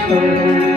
সরণ